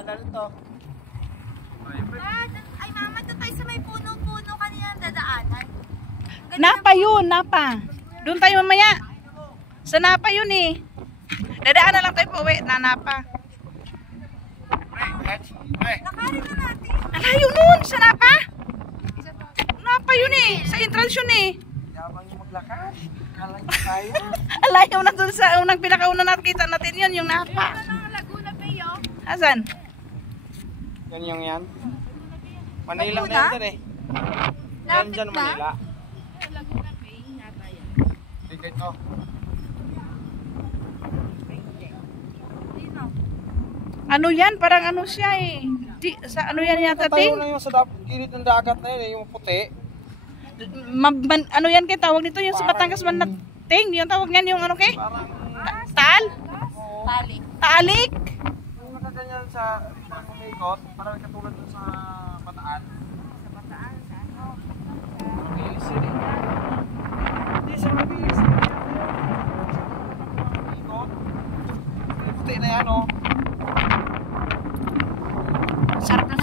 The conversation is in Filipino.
Lalo to. Ay mama, doon tayo sa may puno-puno kanina dadaanan. Napa yun, Napa. Doon tayo mamaya. Sa Napa yun eh. Dadaan na lang tayo po, na Napa. Lakarin na natin. Alayo nun, sa Napa. Napa yun eh, sa entrance yun eh. Yabang yung maglakad. Kala nyo tayo. Alayo na dun sa unang pinakauna nakita natin yun, yung Napa. Laguna Bay, oh. Asan? Yan yung yan. Manila na yan dyan eh. Yan dyan Manila. Laguna Bay, yata yan. Hindi ito. Dino. Ano yan? Parang ano siya eh. Sa ano yan yata, Tayo Ting? na yung sa gilid ng dagat na yun eh, yung puti. Ano yan kay tawag nito? Yung sa Batangas man na Ting? Yung tawag niyan yung ano kay? Parang Tal? Tali. Talik? yung nakaganyan sa kumikot, parang katulad dun sa Bataan. Sa Bataan, ano? Mabilis yun eh. Hindi siya mabilis. Kumikot. Yung puti na yan oh. Sarap na